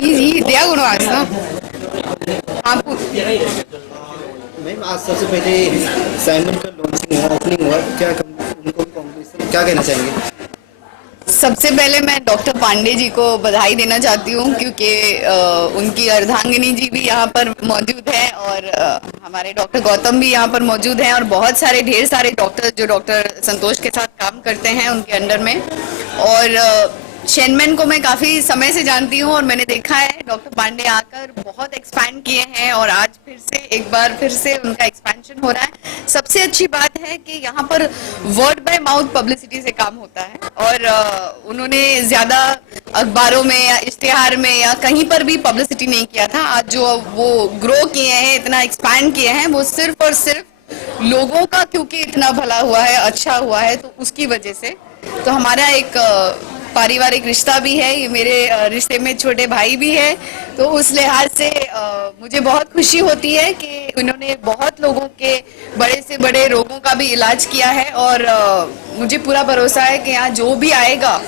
Easy, they are going to ask, no? हाँ ma'am आज सबसे पहले साइमन का लॉन्चिंग हुआ, ओपनिंग हुआ, क्या उनको कॉन्ग्रेचुलेशन क्या कहना चाहेंगे? सबसे पहले मैं डॉक्टर पांडे जी को बधाई देना चाहती हूँ क्योंकि उनकी अर्धांगिनी जी भी यहाँ पर मौजूद है और हमारे डॉक्टर गौतम भी यहाँ पर मौजूद हैं और बहुत सारे ढेर सारे डॉक्टर जो डॉक्टर संतोष के साथ काम करते हैं उनके अंडर में। और शेनमेन को मैं काफी समय से जानती हूँ और मैंने देखा है डॉक्टर पांडे आकर बहुत एक्सपैंड किए हैं और आज फिर से उनका एक्सपेंशन हो रहा है। सबसे अच्छी बात है कि यहाँ पर वर्ड बाय माउथ पब्लिसिटी से काम होता है और उन्होंने ज्यादा अखबारों में या इश्तिहार में या कहीं पर भी पब्लिसिटी नहीं किया था। आज जो वो ग्रो किए हैं, इतना एक्सपैंड किए हैं, वो सिर्फ और सिर्फ लोगों का क्योंकि इतना भला हुआ है, अच्छा हुआ है, तो उसकी वजह से। तो हमारा एक पारिवारिक रिश्ता भी है, ये मेरे रिश्ते में छोटे भाई भी है, तो उस लिहाज से मुझे बहुत खुशी होती है कि उन्होंने बहुत लोगों के बड़े से बड़े रोगों का भी इलाज किया है और मुझे पूरा भरोसा है कि यहाँ जो भी आएगा,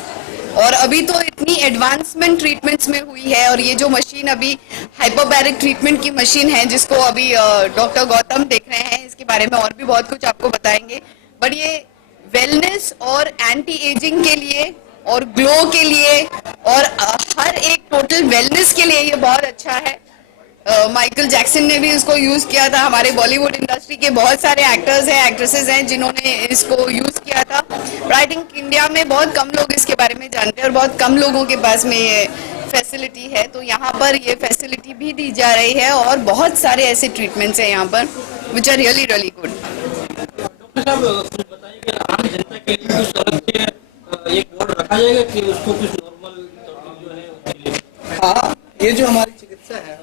और अभी तो इतनी एडवांसमेंट ट्रीटमेंट्स में हुई है और ये जो मशीन अभी हाइपोबैरिक ट्रीटमेंट की मशीन है जिसको अभी डॉक्टर गौतम देख रहे हैं, इसके बारे में और भी बहुत कुछ आपको बताएंगे। बट ये वेलनेस और एंटी एजिंग के लिए और ग्लो के लिए और हर एक टोटल वेलनेस के लिए ये बहुत अच्छा है। माइकल जैक्सन ने भी इसको यूज किया था। हमारे बॉलीवुड इंडस्ट्री के बहुत सारे एक्टर्स हैं, एक्ट्रेसेस हैं जिन्होंने इसको यूज किया था। आई थिंक इंडिया में बहुत कम लोग इसके बारे में जानते हैं और बहुत कम लोगों के पास में ये फैसिलिटी है, तो यहाँ पर ये फैसिलिटी भी दी जा रही है और बहुत सारे ऐसे ट्रीटमेंट्स हैं यहाँ पर which are really really good. Doctor साहब कुछ बताइए कि आम जनता के लिए कुछ अलग से एक बोर्ड रखा जाएगा कि उसको कुछ नॉर्मल जो है उसके लिए? हाँ, ये जो हमारी चिकित्सा है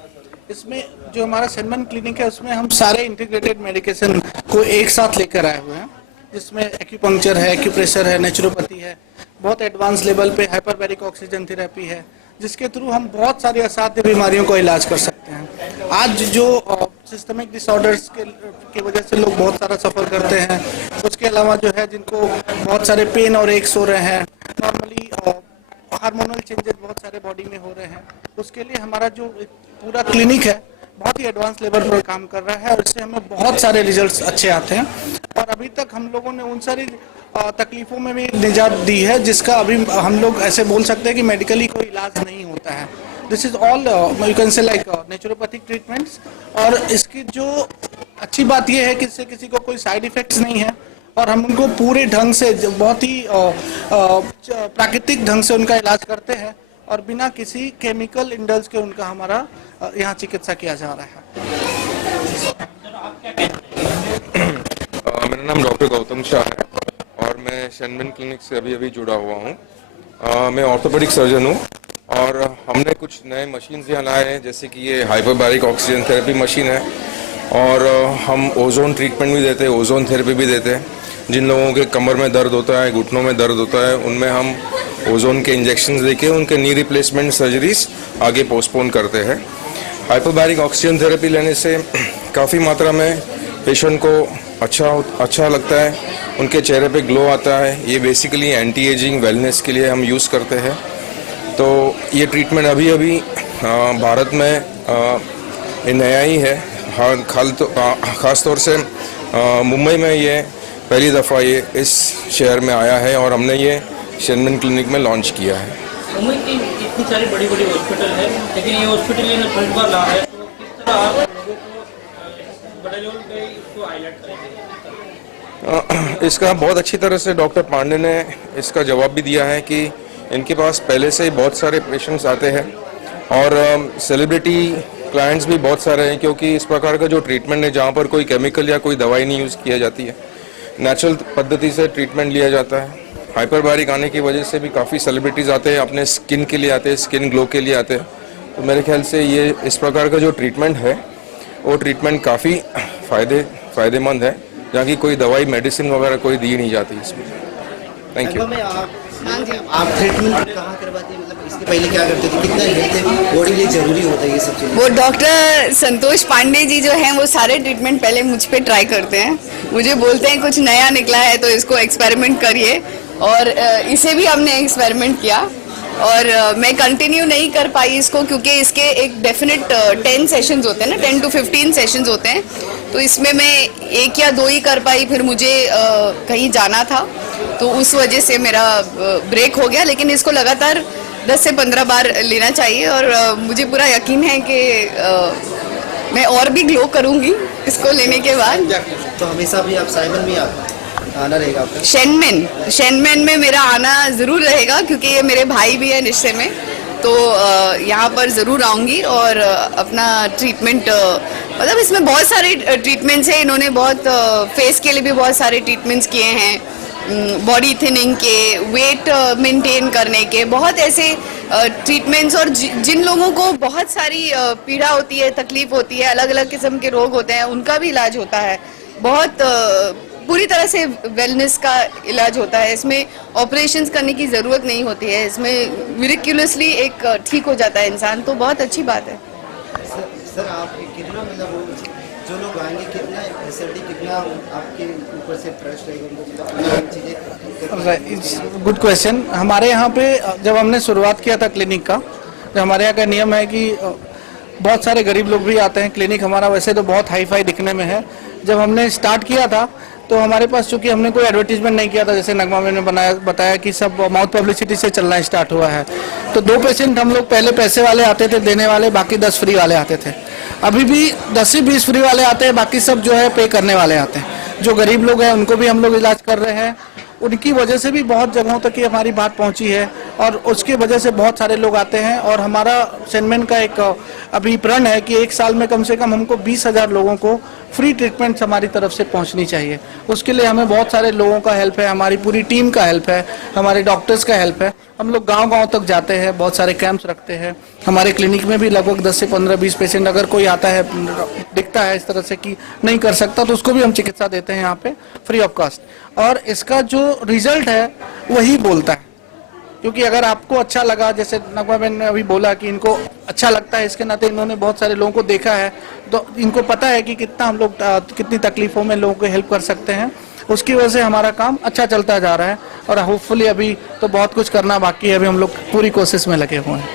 इसमें जो हमारा शेनमैन क्लिनिक है उसमें हम सारे इंटीग्रेटेड मेडिकेशन को एक साथ लेकर आए हुए हैं, जिसमें एक्यूपंक्चर है, एक्यूप्रेशर है, नेचुरोपैथी है, बहुत एडवांस लेवल पे हाइपरबैरिक ऑक्सीजन थेरेपी है, जिसके थ्रू हम बहुत सारी असाध्य बीमारियों को इलाज कर सकते हैं। आज जो सिस्टमिक डिसऑर्डर्स की वजह से लोग बहुत सारा सफ़र करते हैं, उसके अलावा जो है जिनको बहुत सारे पेन और एक्स हो रहे हैं, नॉर्मली हार्मोनल चेंजेस बहुत सारे बॉडी में हो रहे हैं, उसके लिए हमारा जो पूरा क्लिनिक है बहुत ही एडवांस लेवल पर काम कर रहा है और इससे हमें बहुत सारे रिजल्ट्स अच्छे आते हैं। और अभी तक हम लोगों ने उन सारी तकलीफ़ों में भी निजात दी है जिसका अभी हम लोग ऐसे बोल सकते हैं कि मेडिकली कोई इलाज नहीं होता है। This is all you can say like naturopathic treatments. और इसकी जो अच्छी बात यह है कि इससे किसी को कोई साइड इफ़ेक्ट्स नहीं है और हम उनको पूरे ढंग से बहुत ही प्राकृतिक ढंग से उनका इलाज करते हैं और बिना किसी केमिकल इंडल्स के उनका हमारा यहाँ चिकित्सा किया जा रहा है। मेरा नाम डॉक्टर गौतम शाह है और मैं शेनमैन क्लिनिक से अभी जुड़ा हुआ हूँ। मैं ऑर्थोपेडिक सर्जन हूँ और हमने कुछ नए मशीन्स यहाँ लाए हैं, जैसे कि ये हाइपरबैरिक ऑक्सीजन थेरेपी मशीन है और हम ओजोन ट्रीटमेंट भी देते हैं, ओजोन थेरेपी भी देते हैं। जिन लोगों के कमर में दर्द होता है, घुटनों में दर्द होता है, उनमें हम ओजोन के इंजेक्शंस देके उनके नी रिप्लेसमेंट सर्जरीज आगे पोस्टपोन करते हैं। हाइपरबैरिक ऑक्सीजन थेरेपी लेने से काफ़ी मात्रा में पेशेंट को अच्छा लगता है, उनके चेहरे पे ग्लो आता है। ये बेसिकली एंटी एजिंग वेलनेस के लिए हम यूज़ करते हैं। तो ये ट्रीटमेंट अभी भारत में नया ही है, ख़ास तौर से मुंबई में ये पहली दफ़ा ये इस शहर में आया है और हमने ये शेनमैन क्लिनिक में लॉन्च किया है। मुंबई की इतनी सारी बड़ी बड़ी हॉस्पिटल है, लेकिन ये हॉस्पिटल ने फर्स्ट बार ला है, तो किस तरह आप लोगों को बड़े लेवल पे इसको हाईलाइट करेंगे? इसका बहुत अच्छी तरह से डॉक्टर पांडे ने इसका जवाब भी दिया है कि इनके पास पहले से ही बहुत सारे पेशेंट्स आते हैं और सेलिब्रिटी क्लाइंट्स भी बहुत सारे हैं, क्योंकि इस प्रकार का जो ट्रीटमेंट है जहाँ पर कोई केमिकल या कोई दवाई नहीं यूज़ किया जाती है, नेचुरल पद्धति से ट्रीटमेंट लिया जाता है। हाइपरबैरिक आने की वजह से भी काफ़ी सेलिब्रिटीज़ आते हैं, अपने स्किन के लिए आते हैं, स्किन ग्लो के लिए आते हैं। तो मेरे ख्याल से ये इस प्रकार का जो ट्रीटमेंट है वो ट्रीटमेंट काफ़ी फ़ायदेमंद है, जहाँ की कोई दवाई मेडिसिन वगैरह कोई दी नहीं जाती इसमें। Thank you. आप ट्रीटमेंट कहाँ करवाते हैं, मतलब इसके पहले क्या करते थे, कितना हेल्थ बॉडी के लिए जरूरी होता है ये सब चीज़ें? वो डॉक्टर संतोष पांडे जी जो हैं वो सारे ट्रीटमेंट पहले मुझ पे ट्राई करते हैं, मुझे बोलते हैं कुछ नया निकला है तो इसको एक्सपेरिमेंट करिए, और इसे भी हमने एक्सपेरिमेंट किया और मैं कंटिन्यू नहीं कर पाई इसको, क्योंकि इसके एक डेफिनेट 10 सेशंस होते हैं ना, 10 to 15 सेशंस होते हैं, तो इसमें मैं 1 या 2 ही कर पाई, फिर मुझे कहीं जाना था तो उस वजह से मेरा ब्रेक हो गया। लेकिन इसको लगातार 10 से 15 बार लेना चाहिए और मुझे पूरा यकीन है कि मैं और भी ग्लो करूंगी इसको लेने के बाद। तो हमेशा भी आप साइमन भी आप आना रहेगा आपका? शेनमेन में मेरा आना ज़रूर रहेगा क्योंकि ये मेरे भाई भी है निश्चय में, तो यहाँ पर ज़रूर आऊँगी और अपना ट्रीटमेंट मतलब इसमें बहुत सारे ट्रीटमेंट्स हैं। इन्होंने बहुत फेस के लिए भी बहुत सारे ट्रीटमेंट्स किए हैं, बॉडी थिनिंग के, वेट मेंटेन करने के, बहुत ऐसे ट्रीटमेंट्स। और जिन लोगों को बहुत सारी पीड़ा होती है, तकलीफ होती है, अलग अलग किस्म के रोग होते हैं, उनका भी इलाज होता है। बहुत पूरी तरह से वेलनेस का इलाज होता है। इसमें ऑपरेशंस करने की ज़रूरत नहीं होती है, इसमें मिरेक्युलसली एक ठीक हो जाता है इंसान, तो बहुत अच्छी बात है। सर आप कितना मतलब वो जो लोग आएंगे कितना फैसिलिटी कितना आपके ऊपर से ट्रस्ट रहेगा, चीज़ें? Good question. हमारे यहाँ पे जब हमने शुरुआत किया था क्लिनिक का, तो हमारे यहाँ का नियम है कि बहुत सारे गरीब लोग भी आते हैं। क्लिनिक हमारा वैसे तो बहुत हाई फाई दिखने में है। जब हमने स्टार्ट किया था तो हमारे पास, चूंकि हमने कोई एडवर्टीजमेंट नहीं किया था, जैसे नगमा मैम ने बताया कि सब माउथ पब्लिसिटी से चलना स्टार्ट हुआ है, तो 2 पेशेंट हम लोग पहले पैसे वाले आते थे देने वाले, बाकी 10 फ्री वाले आते थे। अभी भी 10 से 20 फ्री वाले आते हैं, बाकी सब जो है पे करने वाले आते हैं। जो गरीब लोग हैं उनको भी हम लोग इलाज कर रहे हैं। उनकी वजह से भी बहुत जगहों तक ये हमारी बात पहुंची है और उसकी वजह से बहुत सारे लोग आते हैं। और हमारा सेनमेन का एक अभी प्रण है कि 1 साल में कम से कम हमको 20,000 लोगों को फ्री ट्रीटमेंट्स हमारी तरफ से पहुंचनी चाहिए। उसके लिए हमें बहुत सारे लोगों का हेल्प है, हमारी पूरी टीम का हेल्प है, हमारे डॉक्टर्स का हेल्प है। हम लोग गांव-गांव तक जाते हैं, बहुत सारे कैंप्स रखते हैं। हमारे क्लिनिक में भी लगभग 10 से 15-20 पेशेंट, अगर कोई आता है दिखता है इस तरह से कि नहीं कर सकता, तो उसको भी हम चिकित्सा देते हैं यहाँ पे फ्री ऑफ कॉस्ट। और इसका जो रिजल्ट है वही बोलता है, क्योंकि अगर आपको अच्छा लगा, जैसे नगमा बहन ने अभी बोला कि इनको अच्छा लगता है, इसके नाते इन्होंने बहुत सारे लोगों को देखा है, तो इनको पता है कि कितना हम लोग कितनी तकलीफों में लोगों को हेल्प कर सकते हैं। उसकी वजह से हमारा काम अच्छा चलता जा रहा है और होपफुली अभी तो बहुत कुछ करना बाकी है, अभी हम लोग पूरी कोशिश में लगे हुए हैं।